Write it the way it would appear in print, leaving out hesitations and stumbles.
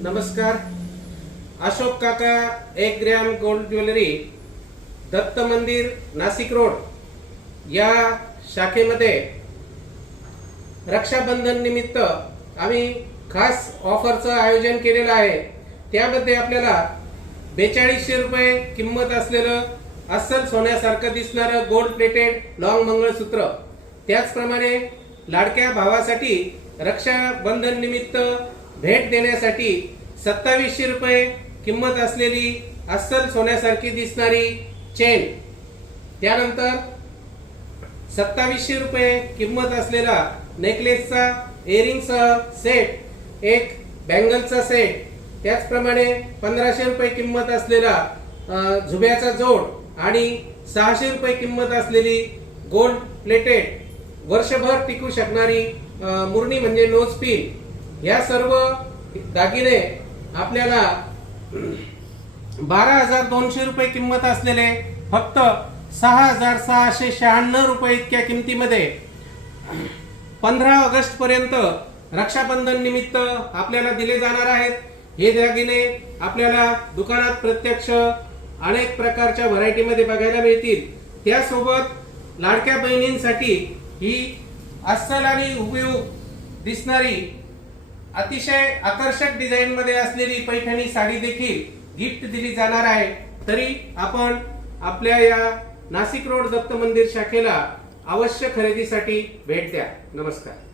नमस्कार। अशोक काका 1 gram gold jewellery, Datta मंदिर, नाशिक रोड या शाखेमध्ये रक्षाबंधन निमित्त आम्ही खास ऑफरचं आयोजन केलेलं आहे। त्यामध्ये आपल्याला 4200 रुपये किंमत असलेलं अस्सल सोन्यासारखं दिसणारं गोल्ड प्लेटेड लॉंग मंगळसूत्र, त्याचप्रमाणे लाडक्या भावासाठी रक्षाबंधन निमित्त भेट देण्यासाठी 2700 रुपये किंमत असलेली अस्सल सोन्यासारखी दिसणारी चेन, त्यानंतर 2700 रुपये किंमत असलेला नेकलेसचा इयरिंगसह सेट, एक बँगलचा सेट, त्याचप्रमाणे 1500 रुपये किंमत असलेला झुब्याचा जोड आणि 600 रुपये किंमत असलेली गोल्ड प्लेटेड वर्षभर टिकू शकणारी मुरणी म्हणजे नोज पिन, या सर्व दागिने आपल्याला 12,200 रुपये किंमत असलेले फक्त 6,696 रुपये इतक्या किमतीमध्ये 15 ऑगस्ट पर्यंत रक्षाबंधन निमित्त आपल्याला दिले जाणार आहेत। हे दागिने आपल्याला दुकानात प्रत्यक्ष अनेक प्रकारच्या व्हरायटी मध्ये बघायला मिळतील। त्यासोबत लाडक्या बहिणींसाठी ही अस्सल आणि हुबेहूब दिसणारी अतिशय आकर्षक डिझाइन मध्ये असलेली पैठणी साडी देखील गिफ्ट दिली जाणार आहे। तरी आपण आपल्या या नाशिक रोड दत्त मंदिर शाखेला अवश्य खरेदीसाठी भेट द्या। नमस्कार।